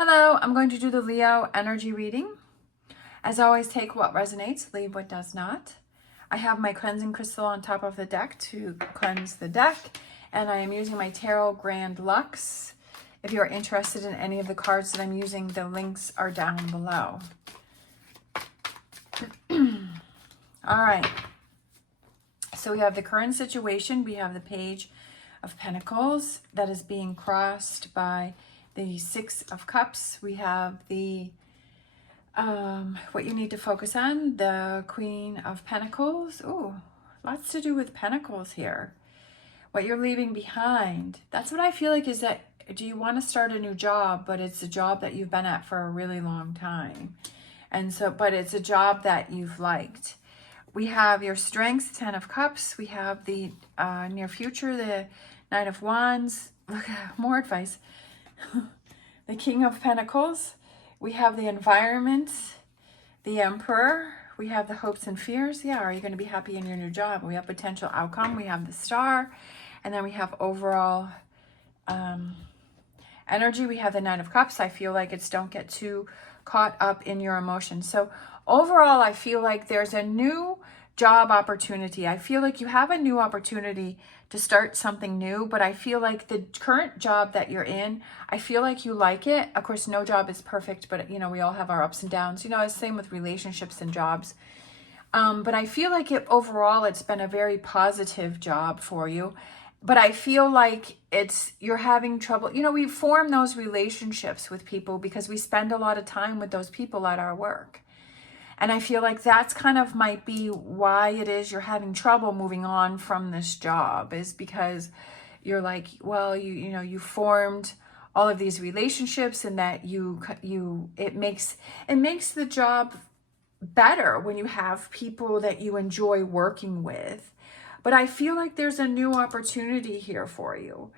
Hello, I'm going to do the Leo energy reading. As always, take what resonates, leave what does not. I have my cleansing crystal on top of the deck to cleanse the deck, and I am using my Tarot Grand Luxe. If you are interested in any of the cards that I'm using, the links are down below. All right. So we have the current situation. We have the Page of Pentacles that is being crossed by the Six of Cups. We have the what you need to focus on, the Queen of Pentacles. Ooh, lots to do with Pentacles here. What you're leaving behind. That's what I feel like is that, do you want to start a new job, but it's a job that you've been at for a really long time. And so, but it's a job that you've liked. We have your strengths, 10 of Cups. We have the near future, the Knight of Wands. Look, more advice. The King of Pentacles. We have the environment, the Emperor. We have the hopes and fears. Yeah, are you going to be happy in your new job? We have potential outcome. We have the Star. And then we have overall energy. We have the Nine of Cups. I feel like it's don't get too caught up in your emotions. So overall, I feel like there's a new job opportunity. I feel like you have a new opportunity to start something new, but I feel like the current job that you're in, I feel like you like it. Of course, no job is perfect, but you know, we all have our ups and downs. You know, it's the same with relationships and jobs. But I feel like overall, it's been a very positive job for you. But I feel like you're having trouble. You know, we form those relationships with people because we spend a lot of time with those people at our work. And I feel like that's kind of might be why it is you're having trouble moving on from this job, is because you're like, well, you know, you formed all of these relationships, and that it makes the job better when you have people that you enjoy working with. But I feel like there's a new opportunity here for you.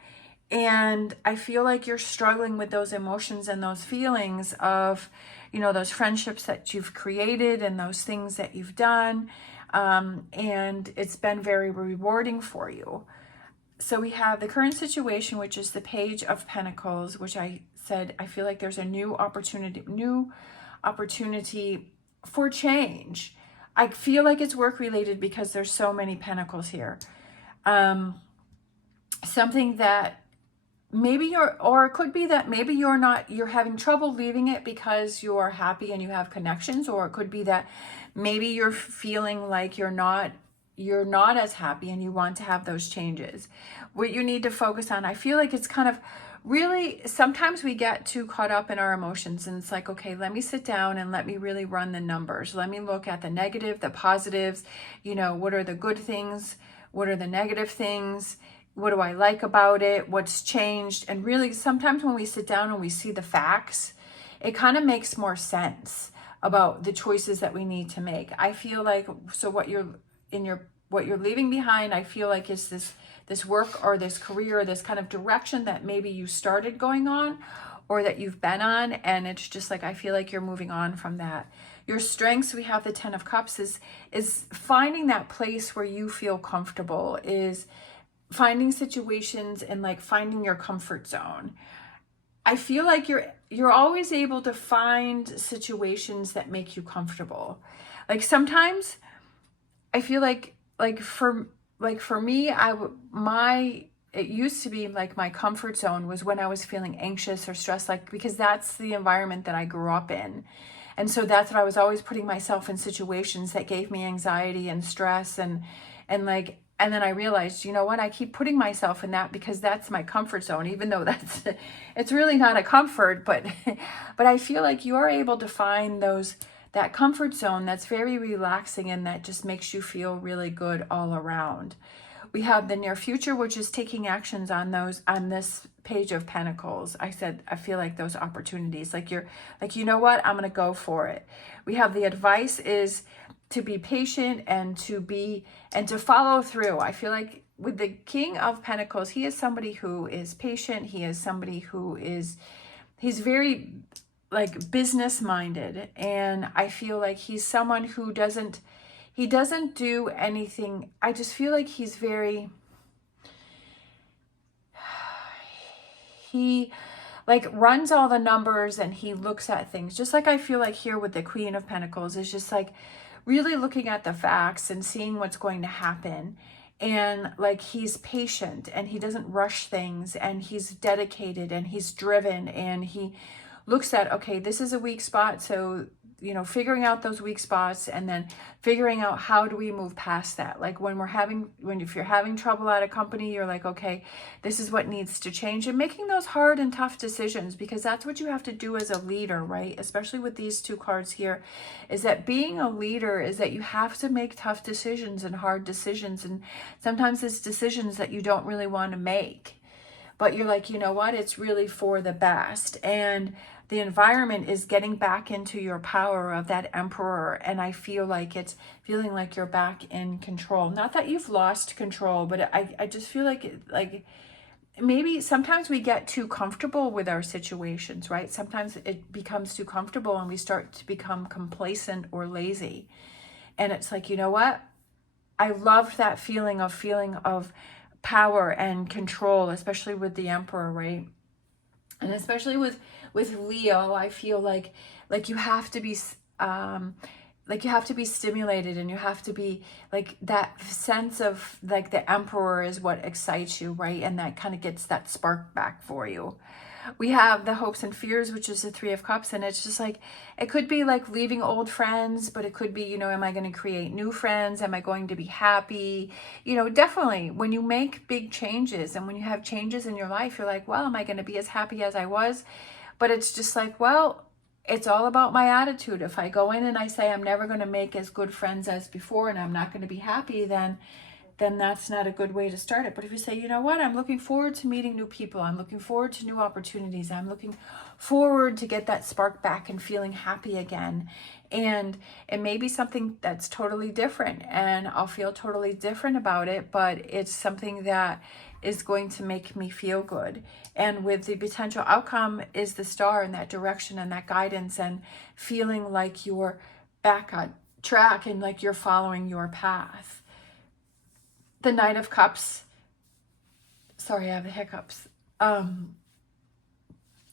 And I feel like you're struggling with those emotions and those feelings of, you know, those friendships that you've created and those things that you've done. And it's been very rewarding for you. So we have the current situation, which is the Page of Pentacles, which I said, I feel like there's a new opportunity for change. I feel like it's work related because there's so many pentacles here. Something that maybe or it could be that maybe you're having trouble leaving it because you're happy and you have connections, or it could be that maybe you're feeling like you're not as happy and you want to have those changes. What you need to focus on, I feel like it's kind of really, sometimes we get too caught up in our emotions, and it's like, okay, let me sit down and let me really run the numbers. Let me look at the negative, the positives, you know, what are the good things? What are the negative things? What do I like about it? What's changed? And really, sometimes when we sit down and we see the facts, it kind of makes more sense about the choices that we need to make. I feel like, so what you're leaving behind, I feel like is this work or this career or this kind of direction that maybe you started going on or that you've been on, and it's just like, I feel like you're moving on from that. Your strengths, we have the 10 of Cups, is finding that place where you feel comfortable, is finding situations and like finding your comfort zone. I feel like you're always able to find situations that make you comfortable. Like sometimes I feel like for me, it used to be like my comfort zone was when I was feeling anxious or stressed, like, because that's the environment that I grew up in. And so that's what I was always putting myself in situations that gave me anxiety and stress and then I realized, you know what, I keep putting myself in that because that's my comfort zone, even though it's really not a comfort, but I feel like you're able to find that comfort zone that's very relaxing and that just makes you feel really good all around. We have the near future, which is taking actions on this Page of Pentacles. I said, I feel like those opportunities, like you're like, you know what, I'm going to go for it. We have the advice is to be patient and to follow through. I feel like with the King of Pentacles, he is somebody who is patient. He is somebody who he's very like business minded. And I feel like he's someone who doesn't do anything. I just feel like he's very, like runs all the numbers and he looks at things. Just like I feel like here with the Queen of Pentacles is just like really looking at the facts and seeing what's going to happen. And like he's patient and he doesn't rush things, and he's dedicated and he's driven, and he looks at, okay, this is a weak spot. So, you know, figuring out those weak spots and then figuring out how do we move past that. Like if you're having trouble at a company, you're like, okay, this is what needs to change, and making those hard and tough decisions, because that's what you have to do as a leader, right? Especially with these two cards here, is that being a leader is that you have to make tough decisions and hard decisions. And sometimes it's decisions that you don't really want to make, but you're like, you know what, it's really for the best. And the environment is getting back into your power of that Emperor. And I feel like it's feeling like you're back in control. Not that you've lost control, but I just feel like maybe sometimes we get too comfortable with our situations, right? Sometimes it becomes too comfortable and we start to become complacent or lazy. And it's like, you know what? I love that feeling of power and control, especially with the Emperor, right? And especially with Leo, I feel like you have to be stimulated, and you have to be like that sense of like the Emperor is what excites you, right? And that kind of gets that spark back for you. We have the hopes and fears, which is the Three of Cups, and it's just like, it could be like leaving old friends, but it could be, you know, am I going to create new friends? Am I going to be happy? You know, definitely when you make big changes and when you have changes in your life, you're like, well, am I going to be as happy as I was? But it's just like, well, it's all about my attitude. If I go in and I say I'm never going to make as good friends as before and I'm not going to be happy, then that's not a good way to start it. But if you say, you know what, I'm looking forward to meeting new people. I'm looking forward to new opportunities. I'm looking forward to get that spark back and feeling happy again. And it may be something that's totally different, and I'll feel totally different about it, but it's something that is going to make me feel good. And with the potential outcome is the Star, and that direction and that guidance, and feeling like you're back on track and like you're following your path. The Knight of Cups, sorry, I have the hiccups. The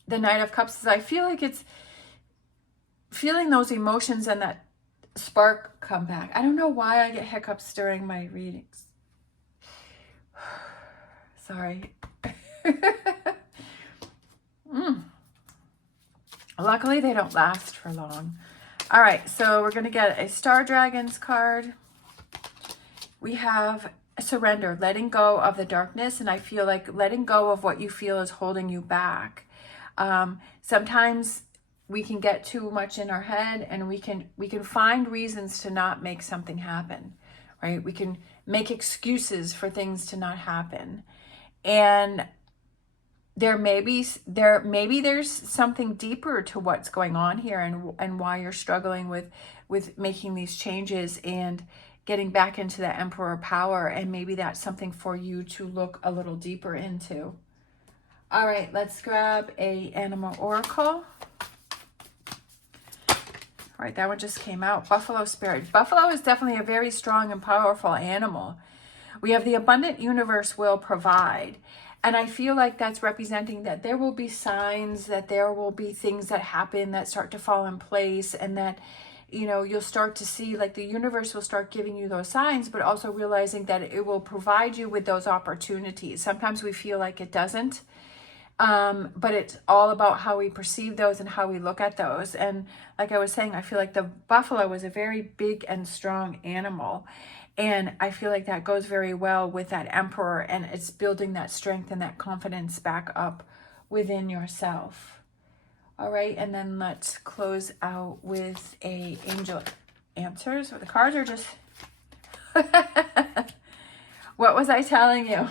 Knight of Cups is, I feel like it's feeling those emotions and that spark come back. I don't know why I get hiccups during my readings. Sorry. Luckily, they don't last for long. All right, so we're going to get a Star Dragons card. We have surrender, letting go of the darkness, and I feel like letting go of what you feel is holding you back. Sometimes we can get too much in our head, and we can find reasons to not make something happen, right? We can make excuses for things to not happen, and maybe there's something deeper to what's going on here, and why you're struggling with making these changes and getting back into the Emperor power. And maybe that's something for you to look a little deeper into. All right, let's grab a animal oracle. All right, that one just came out. Buffalo Spirit. Buffalo is definitely a very strong and powerful animal. We have the abundant universe will provide. And I feel like that's representing that there will be signs, that there will be things that happen that start to fall in place, and that, you know, you'll start to see, like, the universe will start giving you those signs, but also realizing that it will provide you with those opportunities. Sometimes we feel like it doesn't, but it's all about how we perceive those and how we look at those. And like I was saying, I feel like the buffalo is a very big and strong animal. And I feel like that goes very well with that Emperor, and it's building that strength and that confidence back up within yourself. All right, and then let's close out with a angel answers. So the cards are just... What was I telling you?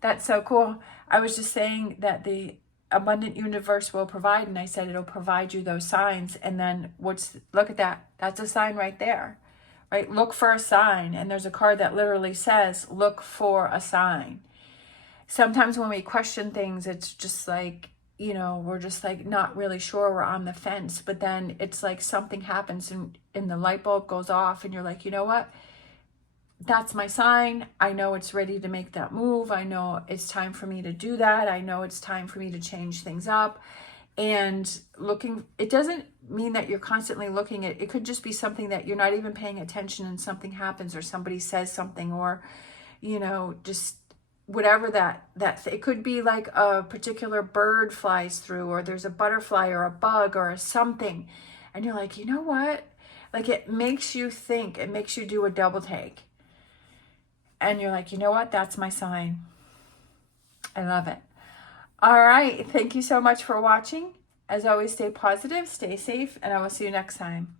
That's so cool. I was just saying that the abundant universe will provide, and I said it'll provide you those signs. And then look at that. That's a sign right there, right? Look for a sign. And there's a card that literally says, look for a sign. Sometimes when we question things, it's just like, you know, we're just like not really sure, we're on the fence, but then it's like something happens and the light bulb goes off, and you're like, you know what? that's my sign. I know it's ready to make that move. I know it's time for me to do that. I know it's time for me to change things up. And looking, it doesn't mean that you're constantly looking at, it could just be something that you're not even paying attention and something happens or somebody says something, or, you know, just whatever it could be, like a particular bird flies through, or there's a butterfly or a bug or something. And you're like, you know what? Like, it makes you think, it makes you do a double take. And you're like, you know what? That's my sign. I love it. All right. Thank you so much for watching. As always, stay positive, stay safe, and I will see you next time.